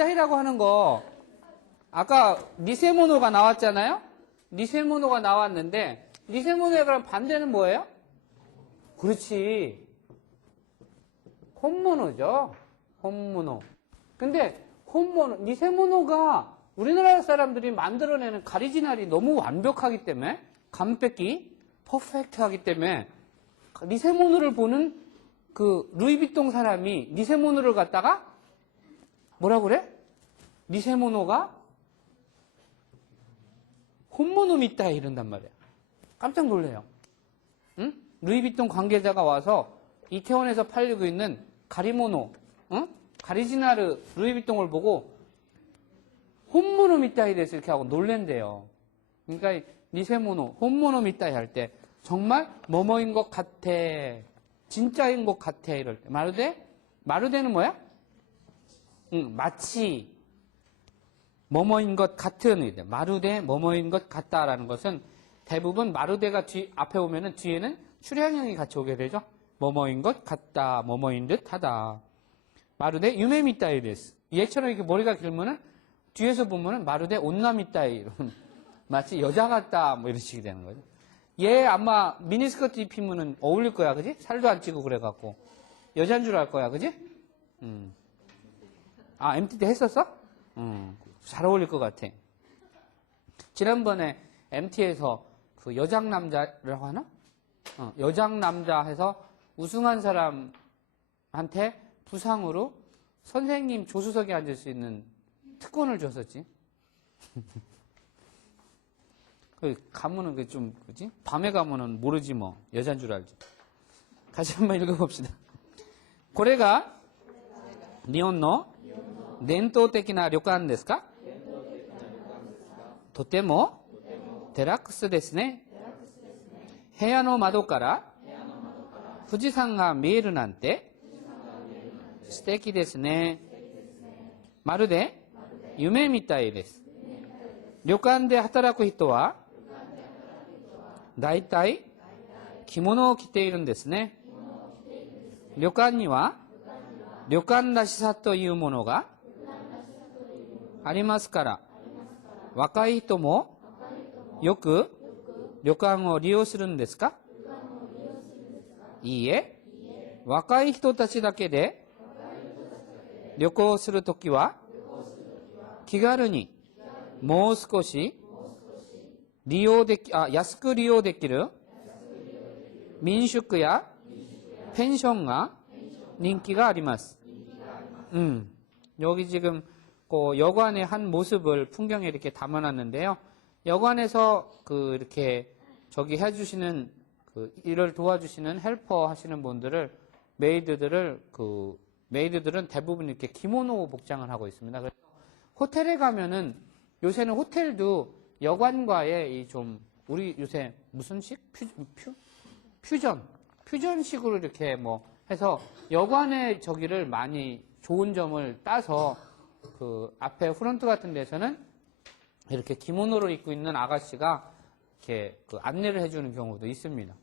미타이라고 하는 거 아까 니세모노가 나왔잖아요. 니세모노가 나왔는데 니세모노의 그럼 반대는 뭐예요? 그렇지. 혼모노죠. 혼모노. 근데 혼모노, 니세모노가 우리나라 사람들이 만들어내는 가리지날이 너무 완벽하기 때문에 감뺏기, 퍼펙트하기 때문에 니세모노를 보는 그 루이비통 사람이 니세모노를 갖다가 뭐라 그래? 니세모노가 혼모노 미타이 이런단 말이야. 깜짝 놀래요. 응? 루이비통 관계자가 와서 이태원에서 팔리고 있는 가리모노, 응? 가리지나르 루이비통을 보고 혼모노 미타이 데스 이렇게 하고 놀랜대요. 그러니까 니세모노, 혼모노 미타이 할 때 정말 뭐뭐인 것 같아, 진짜인 것 같아 이럴 때 마루데? 마루데는 뭐야? 응, 마치 뭐뭐인 것 같은 의대. 마루데 뭐뭐인 것 같다라는 것은 대부분 마루데가 앞에 오면은 뒤에는 출향형이 같이 오게 되죠. 뭐뭐인 것 같다, 뭐뭐인 듯 하다. 마루데 유메미따이 데스. 얘처럼 이렇게 머리가 길면은 뒤에서 보면은 마루데 온나미따이. 마치 여자 같다, 뭐 이런 식이 되는 거죠. 얘 아마 미니스커트 입히면은 어울릴 거야, 그지? 살도 안 찌고 그래갖고. 여자인 줄 알 거야, 그지? 아, MT 때 했었어? 잘 어울릴 것 같아. 지난번에 MT에서 그 여장남자라고 하나? 여장남자 해서 우승한 사람한테 부상으로 선생님 조수석에 앉을 수 있는 특권을 줬었지. 가면은 그 좀, 그지? 밤에 가면은 모르지 뭐. 여잔 줄 알지. 같이 한번 읽어봅시다. 고래가 니혼노伝統的な旅館ですか? とてもデラックスですね。部屋の窓から富士山が見えるなんて素敵ですね。まるで夢みたいです。旅館で働く人はだいたい着物を着ているんですね。旅館には旅館らしさというものがありますから、若い人もよく旅館を利用するんですか? いいえ、若い人たちだけで旅行するときは気軽にもう少し安く利用できる民宿やペンションが人気があります. 여기 지금 그 여관의 한 모습을 풍경에 이렇게 담아놨는데요. 여관에서 그 이렇게 저기 해주시는 그 일을 도와주시는 헬퍼 하시는 분들을 메이드들은 대부분 이렇게 기모노 복장을 하고 있습니다. 그래서 호텔에 가면은 요새는 호텔도 여관과의 이 좀 우리 요새 무슨 식? 퓨전식으로 이렇게 뭐 해서 여관의 저기를 많이 좋은 점을 따서 그 앞에 프런트 같은 데서는 이렇게 기모노를 입고 있는 아가씨가 이렇게 그 안내를 해주는 경우도 있습니다.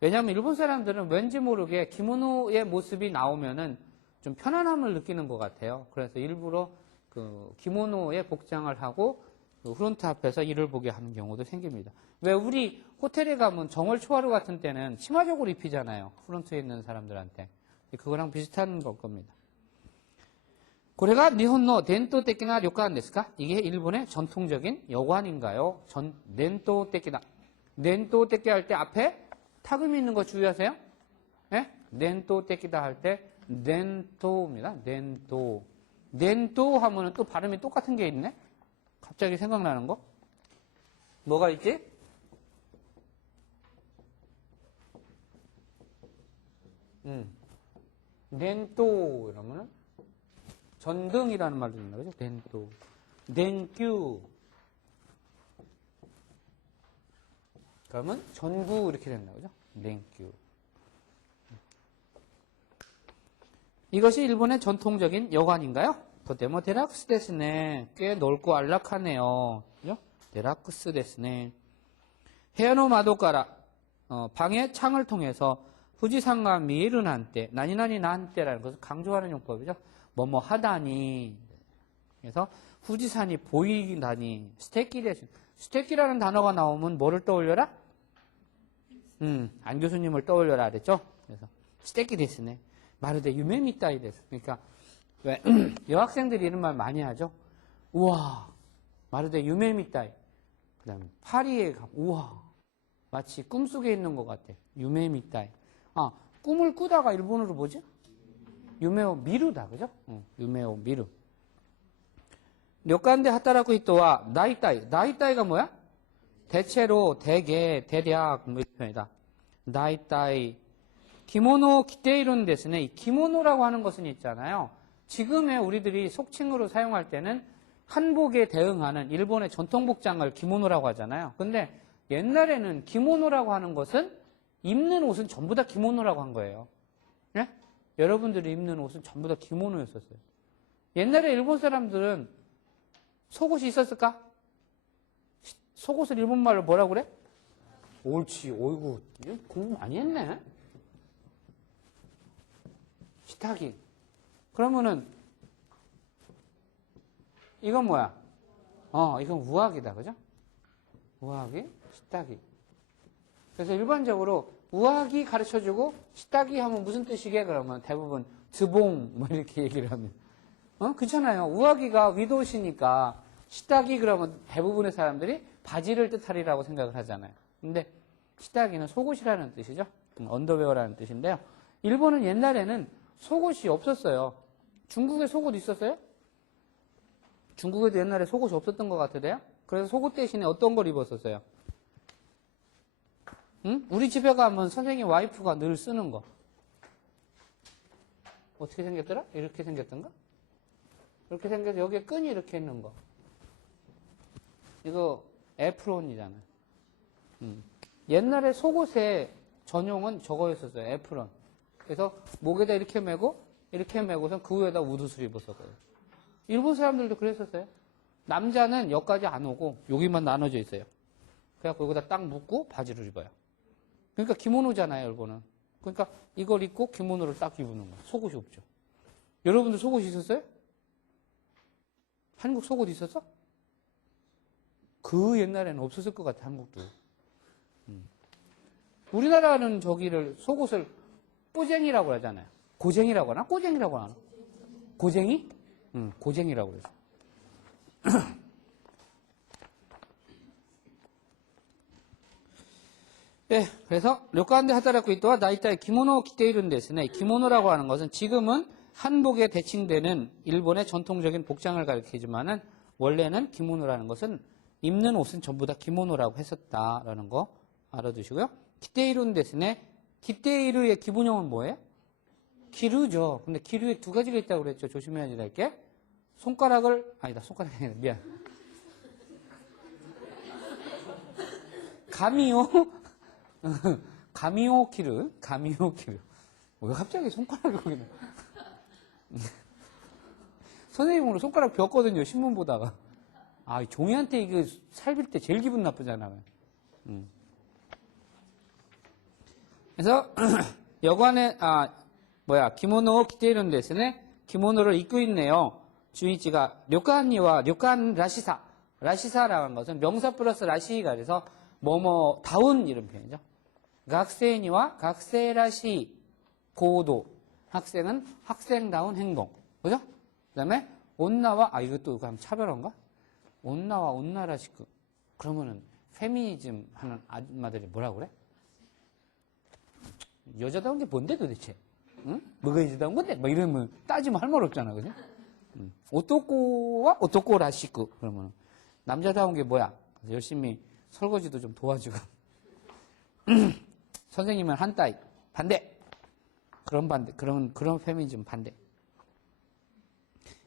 왜냐하면 일본 사람들은 왠지 모르게 기모노의 모습이 나오면은 좀 편안함을 느끼는 것 같아요. 그래서 일부러 그 기모노의 복장을 하고 그 프론트 앞에서 일을 보게 하는 경우도 생깁니다. 왜 우리 호텔에 가면 정월 초하루 같은 때는 치마족을 입히잖아요. 프론트에 있는 사람들한테. 그거랑 비슷한 걸 겁니다. 고래가 니혼노 덴토테키나 료칸ですか? 이게 일본의 전통적인 여관인가요? 덴토테키나. 덴토테키 할 때 앞에 타금이 있는 거 주의하세요. 네? 덴토테키다 할 때 덴토입니다. 덴토. 덴토 하면은 또 발음이 똑같은 게 있네? 갑자기 생각나는 거? 뭐가 있지? 덴토 이러면은 전등이라는 말도 있나 그죠? 덴토. 덴큐. 그러면 전구 이렇게 된다 그죠? 덴큐. 이것이 일본의 전통적인 여관인가요? 도테모 데락스 데스네. 꽤 넓고 안락하네요. 그죠? 데락스 데스네. 헤어노 마도가라. 방의 창을 통해서 후지산과 미에르난테, 나니나니 난테라는 것을 강조하는 용법이죠. 뭐뭐 하다니, 그래서 후지산이 보이다니 스테키라는 단어가 나오면 뭐를 떠올려라? 안 교수님을 떠올려라 그랬죠? 그래서 스테키 데스네. 마르데 유메미따이 데스. 그러니까 왜 여학생들이 이런 말 많이 하죠? 우와, 마르데 유메미따이. 그 다음에 파리에 가, 우와, 마치 꿈속에 있는 것 같아. 유메미따이. 아, 꿈을 꾸다가 일본어로 뭐지? 유메오 미루다, 그죠? 유메오 미루. 료칸데 하타라쿠 히토와 나이따이. 나이따이가 뭐야? 대체로, 대개, 대략, 뭐 이런 표현이다. 나이따이. 기모노 기테이룬 데스네. 이 기모노라고 하는 것은 있잖아요. 지금의 우리들이 속칭으로 사용할 때는 한복에 대응하는 일본의 전통 복장을 기모노라고 하잖아요. 근데 옛날에는 기모노라고 하는 것은 입는 옷은 전부 다 기모노라고 한 거예요. 네? 여러분들이 입는 옷은 전부 다 기모노였었어요. 옛날에 일본 사람들은 속옷이 있었을까? 속옷을 일본말로 뭐라고 그래? 옳지. 어이구, 공부 많이 했네. 시타기. 그러면은 이건 뭐야? 이건 우아기다, 그죠? 우아기, 시타기. 그래서 일반적으로 우아기 가르쳐주고 시타기 하면 무슨 뜻이게? 그러면 대부분 드봉 뭐 이렇게 얘기를 하면 그렇잖아요. 우아기가 위도시니까 시타기 그러면 대부분의 사람들이 바지를 뜻하리라고 생각을 하잖아요. 근데 시타기는 속옷이라는 뜻이죠. 언더웨어라는 뜻인데요. 일본은 옛날에는 속옷이 없었어요. 중국에 속옷 있었어요? 중국에도 옛날에 속옷이 없었던 것 같은데요. 그래서 속옷 대신에 어떤 걸 입었었어요? 응? 우리 집에 가면 선생님 와이프가 늘 쓰는 거. 어떻게 생겼더라? 이렇게 생겼던가? 이렇게 생겨서 여기에 끈이 이렇게 있는 거. 이거 에프론이잖아요. 옛날에 속옷의 전용은 저거였었어요. 에프론. 그래서 목에다 이렇게 메고 이렇게 메고선 그 위에다 우드스를 입었었거든요. 일본 사람들도 그랬었어요. 남자는 여기까지 안 오고 여기만 나눠져 있어요. 그래갖고 여기다 딱 묶고 바지를 입어요. 그러니까 기모노잖아요, 일본은. 그러니까 이걸 입고 기모노를 딱 입는 거예요. 속옷이 없죠. 여러분들 속옷이 있었어요? 한국 속옷 있었어? 그 옛날에는 없었을 것 같아, 한국도. 우리나라는 저기를 속옷을 꼬쟁이라고 하잖아요. 고쟁이라고 하나? 꼬쟁이라고 하나? 고쟁이? 고쟁이라고 그러죠. 예, 그래서 료칸데 하다라쿠 이토와 다이타이 기모노 기테이룬 데스네. 기모노라고 하는 것은 지금은 한복에 대칭되는 일본의 전통적인 복장을 가리키지만은 원래는 기모노라는 것은 입는 옷은 전부 다 기모노라고 했었다라는 거 알아두시고요. 기테이룬 데스네. 기테이루의 기본형은 뭐예요? 기류죠. 근데 기류에 두 가지가 있다고 그랬죠. 조심해야지 될 게. 손가락이 아니라 미안. 가미오 키르. 왜 갑자기 손가락을 거기 넣어? 선생님 오늘 손가락 벽거든요. 신문 보다가. 종이한테 이거 살필 때 제일 기분 나쁘잖아요. 그래서 여관에 기모노 기테이룬 데스네. 기모노를 입고 있네요. 주이치가 료칸니와 료칸 라시사라는 것은 명사 플러스 라시가 돼서 다운 이런 표현이죠. 학생이와 학생라시 고도. 학생은 학생다운 행동. 그죠? 그 다음에 온나와 이것도 그럼 차별화인가? 온나와 온나라시크. 그러면은 페미니즘 하는 아줌마들이 뭐라고 그래? 여자다운 게 뭔데 도대체? 응? 뭐가 여자다운 건데? 이러면 따지면 할 말 없잖아, 그죠? 오토코와 오토코라시크. 그러면 남자다운 게 뭐야? 그래서 열심히 설거지도 좀 도와주고. 선생님은 한따이 반대. 그런 페미니즘 반대.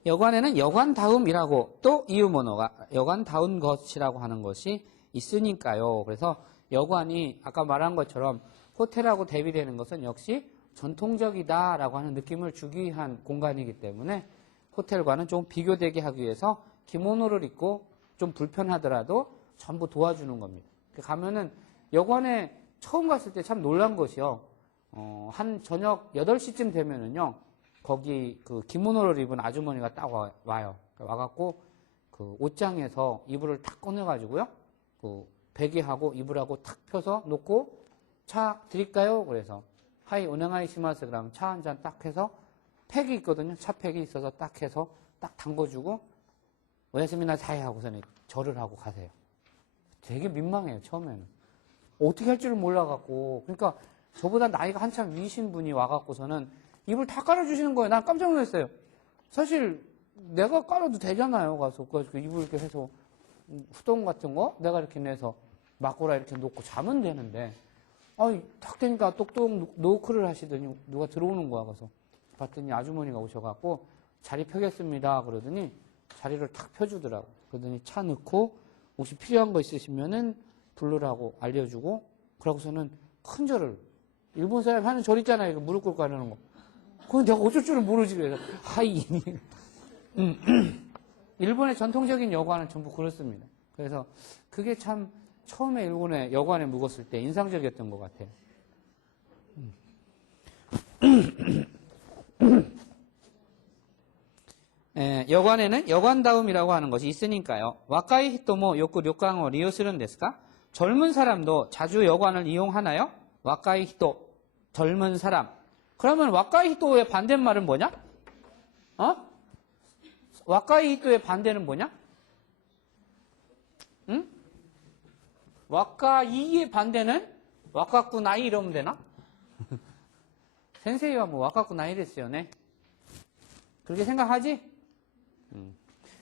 여관에는 여관다움이라고 또 이유모노가 여관다운 것이라고 하는 것이 있으니까요. 그래서 여관이 아까 말한 것처럼 호텔하고 대비되는 것은 역시 전통적이다라고 하는 느낌을 주기 위한 공간이기 때문에 호텔과는 좀 비교되게 하기 위해서 기모노를 입고 좀 불편하더라도 전부 도와주는 겁니다. 가면은 여관에 처음 갔을 때 참 놀란 것이요. 한 저녁 8시쯤 되면은요. 거기 그 기모노를 입은 아주머니가 딱 와요. 와갖고 그 옷장에서 이불을 탁 꺼내가지고요. 그 베개하고 이불하고 탁 펴서 놓고 차 드릴까요? 그래서 하이 오네가이 시마스 그러면 차 한 잔 딱 해서 팩이 있거든요. 차 팩이 있어서 딱 해서 딱 담궈주고 오야스미나 사이 하고서는 절을 하고 가세요. 되게 민망해요. 처음에는. 어떻게 할 줄을 몰라갖고. 그러니까 저보다 나이가 한참 위신 분이 와갖고서는 이불 다 깔아주시는 거예요. 난 깜짝 놀랐어요. 사실 내가 깔아도 되잖아요. 가서 그 이불 이렇게 해서 후동 같은 거 내가 이렇게 내서 막고라 이렇게 놓고 자면 되는데 탁 되니까 똑똑 노크를 하시더니 누가 들어오는 거야. 가서 봤더니 아주머니가 오셔갖고 자리 펴겠습니다. 그러더니 자리를 탁 펴주더라고. 그러더니 차 넣고 혹시 필요한 거 있으시면은 부르라고 알려주고 그러고서는 큰 절을 일본 사람이 하는 절 있잖아요. 이거 무릎 꿇고 하는 거. 그건 내가 어쩔 줄을 모르지. 그래서 하이 일본의 전통적인 여관은 전부 그렇습니다. 그래서 그게 참 처음에 일본의 여관에 묵었을 때 인상적이었던 것 같아요. 여관에는 여관다움이라고 하는 것이 있으니까요. 와카이 히토모 요쿠 료칸을 리요스는 데스까? 젊은 사람도 자주 여관을 이용하나요? 와카이 히토, 젊은 사람. 그러면 와카이 히토의 반대말은 뭐냐? 와카이 히토의 반대는 뭐냐? 응? 와카이의 반대는 와카쿠 나이 이러면 되나? 센세이와 뭐 와카쿠 나이 됐어요, 네? 그렇게 생각하지?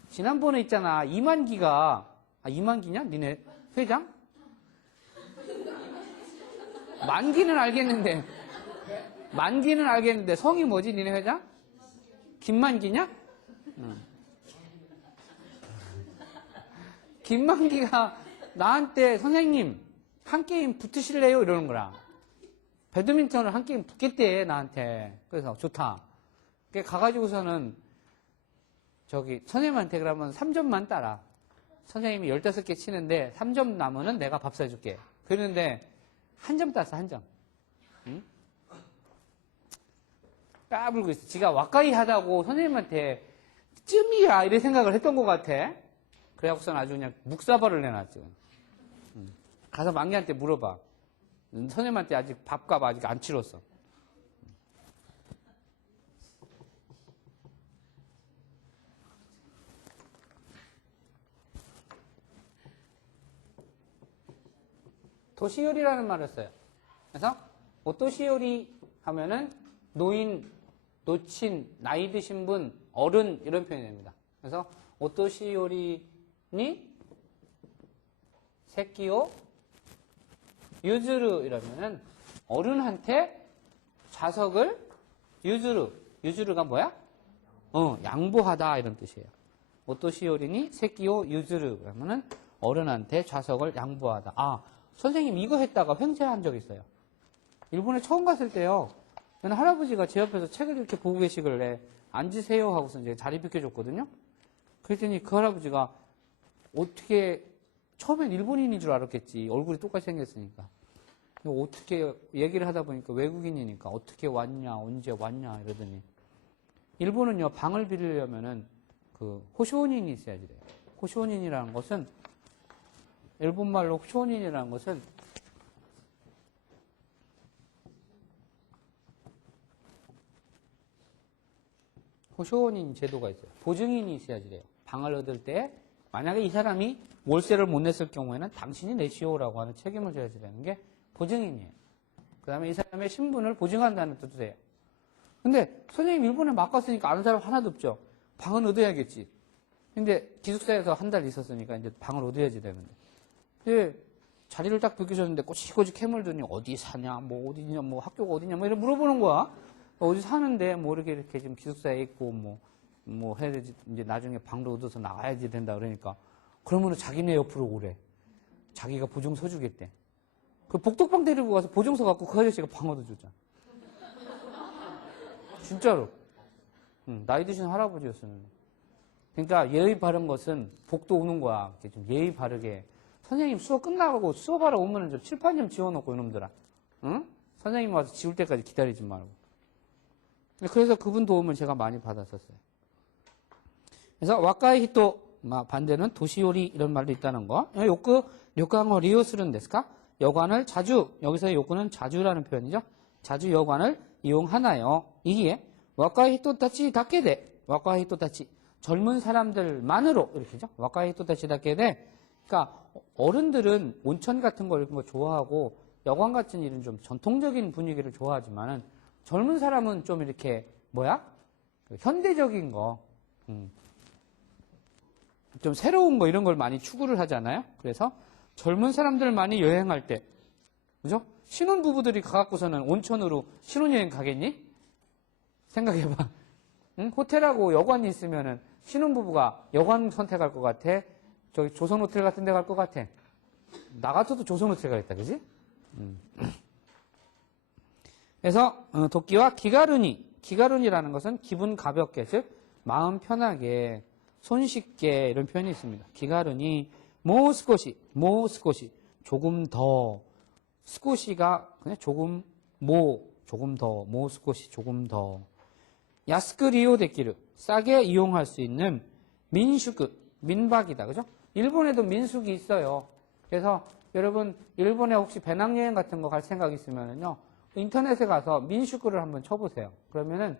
지난번에 있잖아. 이만기가, 이만기냐? 니네 회장? 만기는 알겠는데, 성이 뭐지, 니네 회장? 김만기냐? 김만기가 나한테 선생님, 한 게임 붙으실래요? 이러는 거라. 배드민턴을 한 게임 붙겠대, 나한테. 그래서 좋다. 가가지고서는 선생님한테 그러면 3점만 따라. 선생님이 15개 치는데 3점 남으면 내가 밥 사줄게. 그러는데 한 점 땄어, 한 점. 응? 까불고 있어. 지가 와까이 하다고 선생님한테 쯤이야 이래 생각을 했던 것 같아. 그래갖고서는 아주 그냥 묵사발을 내놨지. 가서 만기한테 물어봐. 선생님한테 아직 밥값 아직 안 치렀어. 도시요리라는 말을 써요. 그래서 오토시요리 하면은 노인, 노친, 나이 드신 분, 어른 이런 표현이 됩니다. 그래서 오토시요리니 새끼요 유즈르 이러면은 어른한테 좌석을 유즈르가 뭐야? 양보하다 이런 뜻이에요. 오토시요리니 새끼요 유즈르 그러면은 어른한테 좌석을 양보하다. 선생님 이거 했다가 횡재한 적 있어요. 일본에 처음 갔을 때요. 할아버지가 제 옆에서 책을 이렇게 보고 계시길래 앉으세요 하고서 이제 자리 비켜줬거든요. 그랬더니 그 할아버지가 어떻게 처음엔 일본인인 줄 알았겠지. 얼굴이 똑같이 생겼으니까. 어떻게 얘기를 하다 보니까 외국인이니까 어떻게 왔냐, 언제 왔냐 이러더니 일본은요 방을 빌리려면은 그 호쇼닌이 있어야지 돼요. 호쇼닌이라는 것은 일본말로 호쇼닌이라는 것은 호쇼닌 제도가 있어요. 보증인이 있어야지 돼요. 방을 얻을 때 만약에 이 사람이 월세를 못 냈을 경우에는 당신이 내시오라고 하는 책임을 져야지 되는 게 보증인이에요. 그 다음에 이 사람의 신분을 보증한다는 뜻도 돼요. 근데 선생님 일본에 막 갔으니까 아는 사람 하나도 없죠. 방은 얻어야겠지. 근데 기숙사에서 한 달 있었으니까 이제 방을 얻어야지 되는데. 근데 자리를 딱 비켜줬는데 꼬치꼬치 캐물더니 어디 사냐, 뭐 어디냐, 뭐 학교가 어디냐, 뭐 이렇게 물어보는 거야. 어디 사는데 뭐 이렇게 지금 기숙사에 있고 뭐 해야 되지. 이제 나중에 방도 얻어서 나가야지 된다 그러니까. 그러면은 자기네 옆으로 오래. 자기가 보증서 주겠대. 그 복덕방 데리고 가서 보증서 갖고 그 아저씨가 방 얻어줬잖아. 진짜로. 나이 드신 할아버지였어요. 그러니까 예의 바른 것은 복도 오는 거야. 좀 예의 바르게. 선생님 수업 끝나고 수업하러 오면은 좀 칠판 좀 지워놓고 이놈들아. 응? 선생님 와서 지울 때까지 기다리지 말고. 그래서 그분 도움을 제가 많이 받았었어요. 그래서 와카이 히토 반대는 도시요리 이런 말도 있다는 거. 요크 료칸을 리요스는 데스까? 여관을 자주, 여기서의 요크는 자주라는 표현이죠. 자주 여관을 이용하나요? 이게 와카이 히토타치 다케데, 와카이 히토타치 젊은 사람들만으로 이렇게죠. 와카이 히토타치 다케데. 그러니까 어른들은 온천 같은 거 이런 거 좋아하고 여관 같은 일은 좀 전통적인 분위기를 좋아하지만은 젊은 사람은 좀 이렇게 현대적인 거, 좀 새로운 거 이런 걸 많이 추구를 하잖아요. 그래서 젊은 사람들만이 여행할 때, 그죠? 신혼부부들이 가갖고서는 온천으로 신혼여행 가겠니? 생각해봐. 응? 호텔하고 여관이 있으면은 신혼부부가 여관 선택할 것 같아? 저기 조선호텔 같은 데 갈 것 같아? 나 같아도 조선호텔 가겠다, 그지? 그래서 도끼와 기가르니라는 것은 기분 가볍게, 즉 마음 편하게, 손쉽게 이런 표현이 있습니다. 기가르니 모스코시 조금 더, 스코시가 그냥 조금 더, 모스코시 조금 더. 야스크 리오데키르 싸게 이용할 수 있는 민슈크 민박이다, 그죠? 일본에도 민숙이 있어요. 그래서 여러분 일본에 혹시 배낭여행 같은 거 갈 생각 있으면은요, 인터넷에 가서 민슈크를 한번 쳐보세요. 그러면은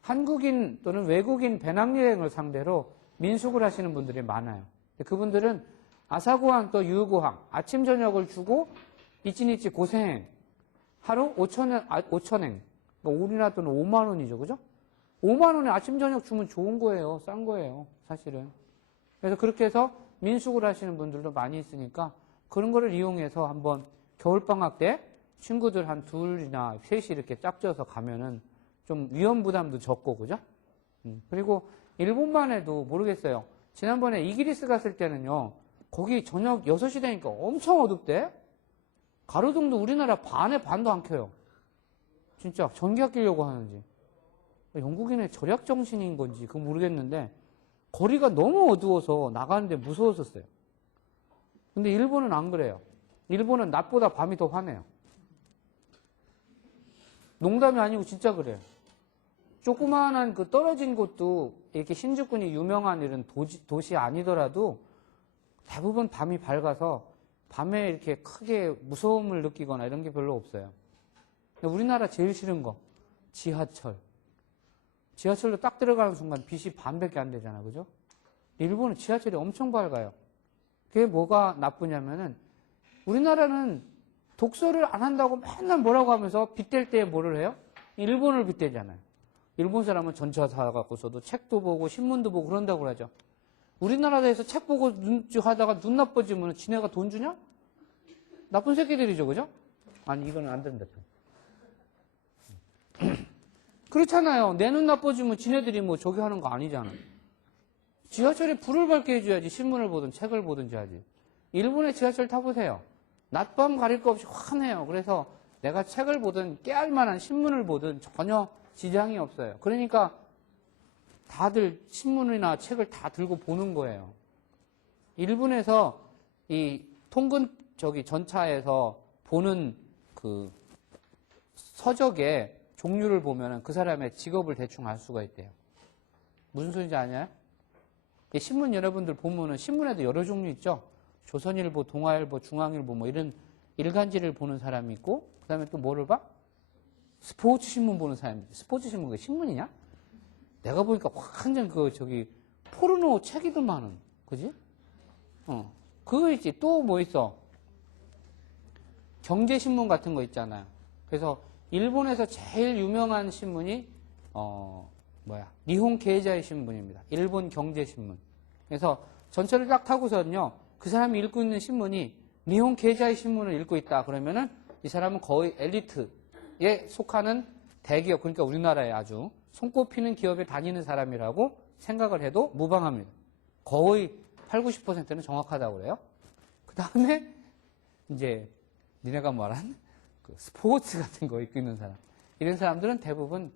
한국인 또는 외국인 배낭여행을 상대로 민숙을 하시는 분들이 많아요. 그분들은 아사고항 또 유고항 아침 저녁을 주고 이치니치 고생 하루 5천엔 그러니까 우리나라 돈은 5만 원이죠, 그죠? 5만 원에 아침 저녁 주면 좋은 거예요, 싼 거예요, 사실은. 그래서 그렇게 해서 민숙을 하시는 분들도 많이 있으니까 그런 거를 이용해서 한번 겨울방학 때 친구들 한 둘이나 셋이 이렇게 짝져서 가면은 좀 위험 부담도 적고, 그죠? 그리고 일본만 해도 모르겠어요. 지난번에 이기리스 갔을 때는요, 거기 저녁 6시 되니까 엄청 어둡대? 가로등도 우리나라 반의 반도 안 켜요. 진짜 전기 아끼려고 하는지. 영국인의 절약 정신인 건지 그건 모르겠는데 거리가 너무 어두워서 나가는데 무서웠었어요. 근데 일본은 안 그래요. 일본은 낮보다 밤이 더 환해요. 농담이 아니고 진짜 그래요. 조그마한 그 떨어진 곳도 이렇게 신주쿠니 유명한 이런 도시 아니더라도 대부분 밤이 밝아서 밤에 이렇게 크게 무서움을 느끼거나 이런 게 별로 없어요. 우리나라 제일 싫은 거 지하철. 지하철로 딱 들어가는 순간 빛이 반밖에 안 되잖아, 그죠? 일본은 지하철이 엄청 밝아요. 그게 뭐가 나쁘냐면은 우리나라는 독서를 안 한다고 맨날 뭐라고 하면서 빗댈 때 뭐를 해요? 일본을 빗대잖아요. 일본 사람은 전차 사갖고서도 책도 보고 신문도 보고 그런다고 그러죠. 우리나라에서 책 보고 하다가 눈 나빠지면 지네가 돈 주냐? 나쁜 새끼들이죠, 그죠? 아니, 이거는 안 된다. 그렇잖아요. 내 눈 나빠지면 지네들이 뭐 저기 하는 거 아니잖아. 지하철에 불을 밝게 해줘야지 신문을 보든 책을 보든지 하지. 일본의 지하철 타보세요. 낮밤 가릴 거 없이 환해요. 그래서 내가 책을 보든 깨알 만한 신문을 보든 전혀 지장이 없어요. 그러니까 다들 신문이나 책을 다 들고 보는 거예요. 일본에서 이 통근 전차에서 보는 그 서적의 종류를 보면 그 사람의 직업을 대충 알 수가 있대요. 무슨 소리인지 아냐요? 신문 여러분들 보면은 신문에도 여러 종류 있죠. 조선일보, 동아일보, 중앙일보 뭐 이런 일간지를 보는 사람이 있고, 그 다음에 또 뭐를 봐? 스포츠 신문 보는 사람이 있지. 스포츠 신문 그게 신문이냐? 내가 보니까 완전 포르노 책이더만은, 그지? 그거 있지. 또 뭐 있어? 경제신문 같은 거 있잖아요. 그래서 일본에서 제일 유명한 신문이 니혼 게이자이 신문입니다. 일본 경제신문. 그래서 전철을 딱 타고서는요, 그 사람이 읽고 있는 신문이 니혼 게이자이 신문을 읽고 있다. 그러면은 이 사람은 거의 엘리트에 속하는 대기업, 그러니까 우리나라에 아주 손꼽히는 기업에 다니는 사람이라고 생각을 해도 무방합니다. 거의 8, 90%는 정확하다고 그래요. 그 다음에 이제 니네가 말한 그 스포츠 같은 거 입고 있는 사람, 이런 사람들은 대부분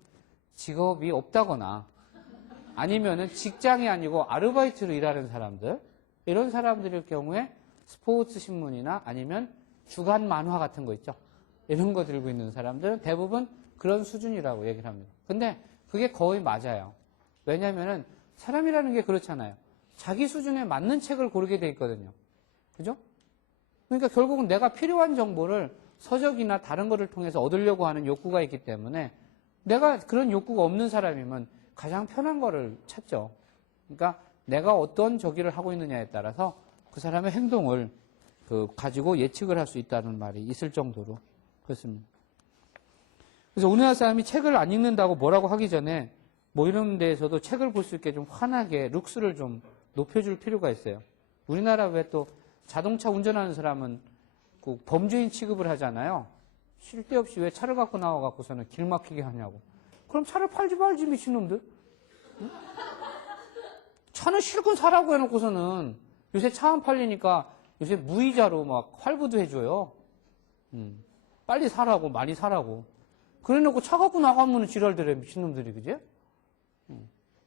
직업이 없다거나 아니면은 직장이 아니고 아르바이트로 일하는 사람들, 이런 사람들일 경우에 스포츠 신문이나 아니면 주간 만화 같은 거 있죠. 이런 거 들고 있는 사람들은 대부분 그런 수준이라고 얘기를 합니다. 근데 그게 거의 맞아요. 왜냐면은 사람이라는 게 그렇잖아요. 자기 수준에 맞는 책을 고르게 돼 있거든요. 그죠? 그러니까 결국은 내가 필요한 정보를 서적이나 다른 거를 통해서 얻으려고 하는 욕구가 있기 때문에 내가 그런 욕구가 없는 사람이면 가장 편한 거를 찾죠. 그러니까 내가 어떤 저기를 하고 있느냐에 따라서 그 사람의 행동을 가지고 예측을 할 수 있다는 말이 있을 정도로 그렇습니다. 그래서 우리나라 사람이 책을 안 읽는다고 뭐라고 하기 전에 뭐 이런 데에서도 책을 볼 수 있게 좀 환하게 룩스를 좀 높여줄 필요가 있어요. 우리나라 왜 또 자동차 운전하는 사람은 꼭 범죄인 취급을 하잖아요. 쉴 데 없이 왜 차를 갖고 나와갖고서는 길 막히게 하냐고. 그럼 차를 팔지 말지 미친놈들. 응? 차는 실컷 사라고 해놓고서는 요새 차 안 팔리니까 요새 무이자로 막 할부도 해줘요. 빨리 사라고 많이 사라고. 그래놓고 차 갖고 나가면 지랄들해 미친놈들이 그제?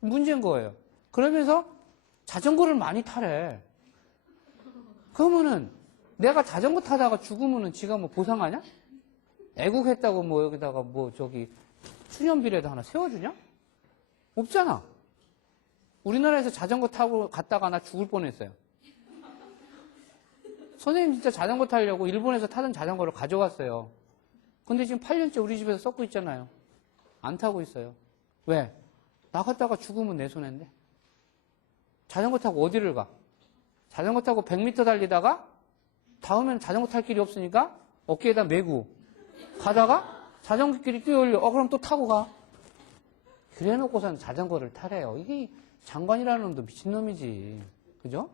문제인 거예요. 그러면서 자전거를 많이 타래. 그러면은 내가 자전거 타다가 죽으면은 지가 뭐 보상하냐? 애국했다고 뭐 여기다가 뭐 저기 출연비라도 하나 세워주냐? 없잖아. 우리나라에서 자전거 타고 갔다가 나 죽을 뻔했어요. 선생님 진짜 자전거 타려고 일본에서 타던 자전거를 가져갔어요. 근데 지금 8년째 우리 집에서 썩고 있잖아요. 안 타고 있어요. 왜? 나갔다가 죽으면 내 손해인데. 자전거 타고 어디를 가? 자전거 타고 100m 달리다가 다음에는 자전거 탈 길이 없으니까 어깨에다 메고 가다가 자전거길이 뛰어올려. 그럼 또 타고 가. 그래 놓고선 자전거를 타래요. 이게 장관이라는 놈도 미친놈이지. 그죠?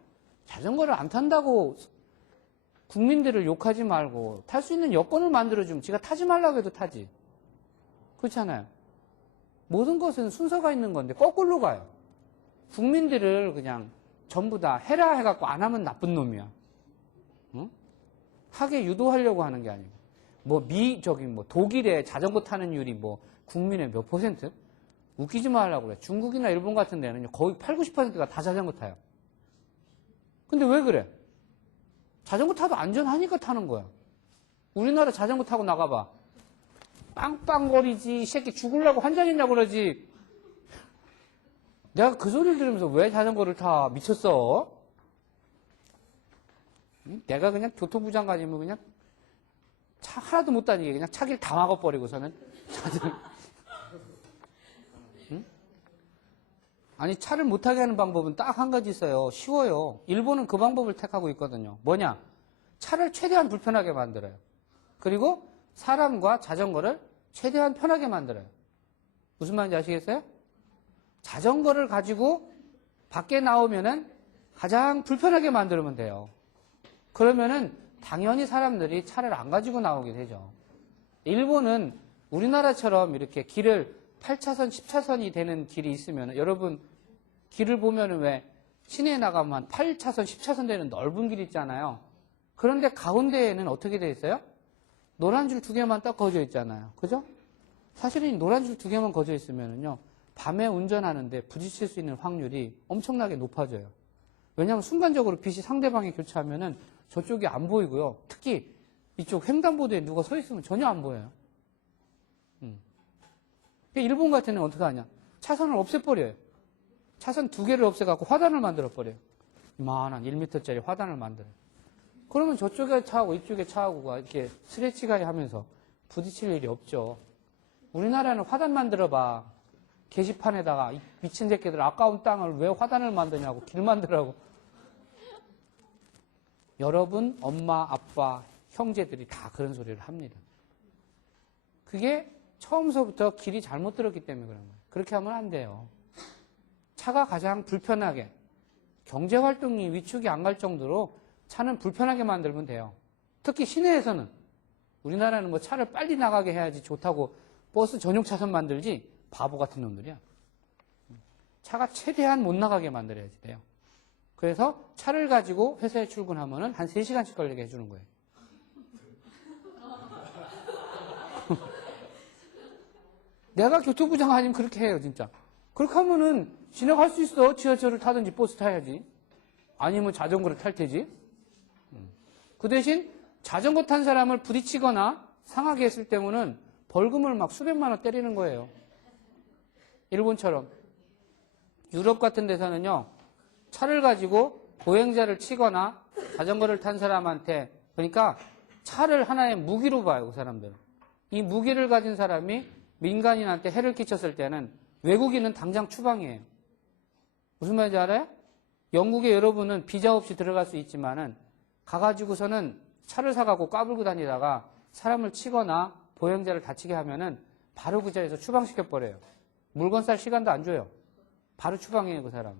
자전거를 안 탄다고 국민들을 욕하지 말고 탈 수 있는 여건을 만들어주면 지가 타지 말라고 해도 타지. 그렇잖아요. 모든 것은 순서가 있는 건데 거꾸로 가요. 국민들을 그냥 전부 다 해라 해갖고 안 하면 나쁜 놈이야. 응? 하게 유도하려고 하는 게 아니고. 뭐 독일의 자전거 타는 율이 뭐 국민의 몇 %? 웃기지 말라고 그래. 중국이나 일본 같은 데는 거의 8, 90%가 다 자전거 타요. 근데 왜 그래? 자전거 타도 안전하니까 타는 거야. 우리나라 자전거 타고 나가봐. 빵빵거리지. 이 새끼 죽으려고 환장했냐고 그러지. 내가 그 소리를 들으면서 왜 자전거를 타? 미쳤어? 내가 그냥 교통부 장관이면 그냥 차 하나도 못 다니게 그냥 차길 다 막아버리고서는 응? 아니 차를 못 타게 하는 방법은 딱 한 가지 있어요. 쉬워요. 일본은 그 방법을 택하고 있거든요. 뭐냐? 차를 최대한 불편하게 만들어요. 그리고 사람과 자전거를 최대한 편하게 만들어요. 무슨 말인지 아시겠어요? 자전거를 가지고 밖에 나오면은 가장 불편하게 만들면 돼요. 그러면은 당연히 사람들이 차를 안 가지고 나오게 되죠. 일본은 우리나라처럼 이렇게 길을 8차선, 10차선이 되는 길이 있으면 여러분 길을 보면은 왜 시내에 나가면 한 8차선, 10차선 되는 넓은 길 있잖아요. 그런데 가운데에는 어떻게 돼 있어요? 노란 줄 2개만 딱 거져 있잖아요. 그죠? 사실은 노란 줄 2개만 거져 있으면은요. 밤에 운전하는데 부딪힐 수 있는 확률이 엄청나게 높아져요. 왜냐하면 순간적으로 빛이 상대방에 교차하면은 저쪽이 안 보이고요. 특히 이쪽 횡단보도에 누가 서 있으면 전혀 안 보여요. 일본 같은 데는 어떻게 하냐? 차선을 없애버려요. 차선 2개를 없애갖고 화단을 만들어버려요. 이만한 1m짜리 화단을 만들어요. 그러면 저쪽에 차하고 이쪽에 차하고가 이렇게 스레치가리 하면서 부딪힐 일이 없죠. 우리나라는 화단 만들어봐. 게시판에다가 이 미친 새끼들 아까운 땅을 왜 화단을 만드냐고 길 만들라고. 여러분 엄마 아빠 형제들이 다 그런 소리를 합니다. 그게 처음서부터 길이 잘못 들었기 때문에 그런 거예요. 그렇게 하면 안 돼요. 차가 가장 불편하게 경제활동이 위축이 안 갈 정도로 차는 불편하게 만들면 돼요. 특히 시내에서는 우리나라는 뭐 차를 빨리 나가게 해야지 좋다고 버스 전용 차선 만들지 바보 같은 놈들이야. 차가 최대한 못 나가게 만들어야지 돼요. 그래서 차를 가지고 회사에 출근하면은 한 3시간씩 걸리게 해주는 거예요. 내가 교통부장 아니면 그렇게 해요, 진짜. 그렇게 하면은 지나갈 수 있어. 지하철을 타든지 버스 타야지. 아니면 자전거를 탈 테지. 그 대신 자전거 탄 사람을 부딪히거나 상하게 했을 때면은 벌금을 막 수백만 원 때리는 거예요. 일본처럼. 유럽 같은 데서는요, 차를 가지고 보행자를 치거나 자전거를 탄 사람한테, 그러니까 차를 하나의 무기로 봐요, 그 사람들은. 이 무기를 가진 사람이 민간인한테 해를 끼쳤을 때는 외국인은 당장 추방이에요. 무슨 말인지 알아요? 영국에 여러분은 비자 없이 들어갈 수 있지만은 가가지고서는 차를 사가고 까불고 다니다가 사람을 치거나 보행자를 다치게 하면은 바로 그 자리에서 추방시켜버려요. 물건 쌀 시간도 안 줘요. 바로 추방해요, 그 사람은.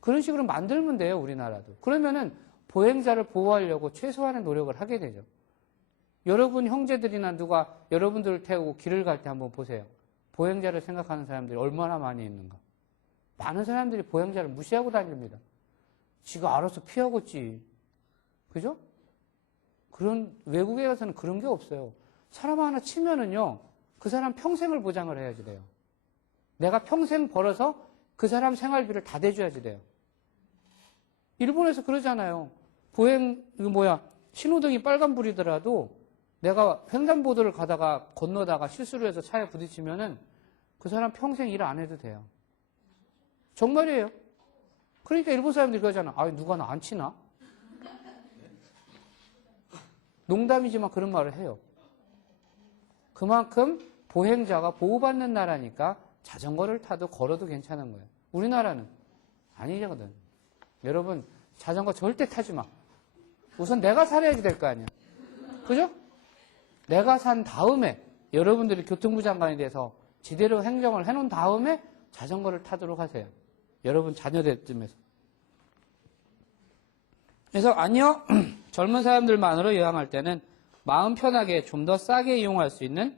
그런 식으로 만들면 돼요, 우리나라도. 그러면은 보행자를 보호하려고 최소한의 노력을 하게 되죠. 여러분 형제들이나 누가 여러분들을 태우고 길을 갈 때 한번 보세요. 보행자를 생각하는 사람들이 얼마나 많이 있는가. 많은 사람들이 보행자를 무시하고 다닙니다. 지가 알아서 피하고 있지. 그죠? 그런, 외국에 가서는 그런 게 없어요. 사람 하나 치면은요, 그 사람 평생을 보장을 해야지 돼요. 내가 평생 벌어서 그 사람 생활비를 다 대줘야지 돼요. 일본에서 그러잖아요. 신호등이 빨간불이더라도 내가 횡단보도를 가다가 건너다가 실수를 해서 차에 부딪히면은 그 사람 평생 일 안 해도 돼요. 정말이에요. 그러니까 일본 사람들이 그러잖아. 아, 누가 나 안 치나? 농담이지만 그런 말을 해요. 그만큼 보행자가 보호받는 나라니까 자전거를 타도 걸어도 괜찮은 거예요. 우리나라는 아니거든. 여러분, 자전거 절대 타지 마. 우선 내가 살아야지 될 거 아니야. 그죠? 내가 산 다음에 여러분들이 교통부 장관이 돼서 제대로 행정을 해놓은 다음에 자전거를 타도록 하세요. 여러분 자녀들 쯤에서. 그래서 아니요. 젊은 사람들만으로 여행할 때는 마음 편하게 좀 더 싸게 이용할 수 있는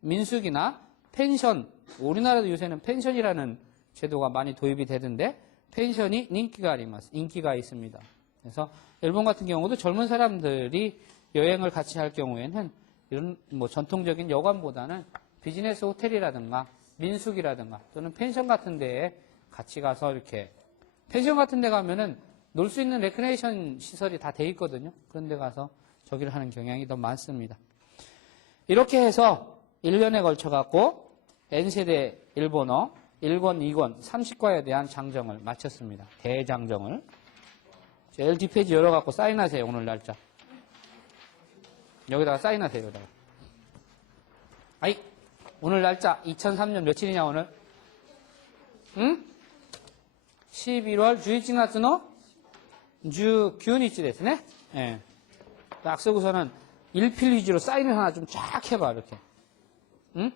민숙이나 펜션, 우리나라도 요새는 펜션이라는 제도가 많이 도입이 되던데 펜션이 인기가 있습니다. 그래서 일본 같은 경우도 젊은 사람들이 여행을 같이 할 경우에는 이런 전통적인 여관보다는 비즈니스 호텔이라든가 민숙이라든가 또는 펜션 같은 데에 같이 가서 이렇게 펜션 같은 데 가면은 놀 수 있는 레크레이션 시설이 다 돼 있거든요. 그런 데 가서 저기를 하는 경향이 더 많습니다. 이렇게 해서 1년에 걸쳐 갖고 N세대 일본어 1권, 2권, 30과에 대한 장정을 마쳤습니다. 대장정을. LD페이지 열어갖고 사인하세요. 오늘 날짜. 여기다가 사인하세요. 여기다가. 아이, 오늘 날짜 2003년 며칠이냐 오늘? 응? 11월 11月の19日ですね. 예. 딱 쓰고서는 일필 위주로 사인을 하나 좀 쫙 해봐, 이렇게. 응?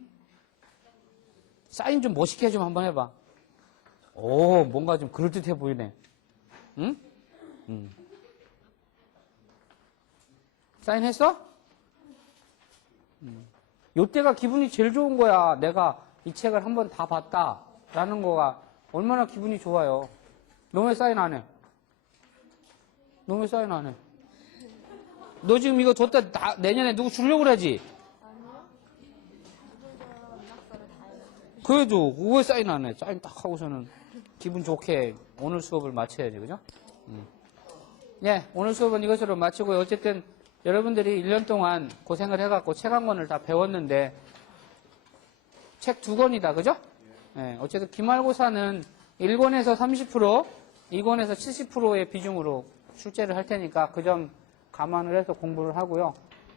사인 좀 멋있게 좀 한번 해봐. 오, 뭔가 좀 그럴듯해 보이네. 응? 사인했어? 요때가 기분이 제일 좋은 거야. 내가 이 책을 한번 다 봤다. 라는 거가 얼마나 기분이 좋아요. 너 왜 사인 안 해? 너 왜 사인 안 해? 너 지금 이거 줬다 내년에 누구 주려고 그러지? 아니요. 낙서를 다 했어요. 그래도 왜 사인 안 해? 사인 딱 하고서는 기분 좋게 오늘 수업을 마쳐야지, 그죠? 네, 오늘 수업은 이것으로 마치고요. 어쨌든 여러분들이 1년 동안 고생을 해갖고 책 한 권을 다 배웠는데 책 2권이다, 그죠? 네, 어쨌든 기말고사는 1권에서 30%, 2권에서 70%의 비중으로 출제를 할 테니까 그 점 감안을 해서 공부를 하고요.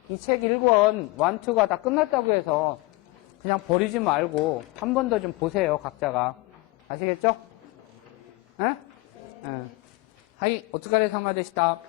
이 책 1권, 1, 2가 다 끝났다고 해서 그냥 버리지 말고 한 번 더 좀 보세요, 각자가. 아시겠죠? 에? 에. 하이, 오츠카레 사마でした.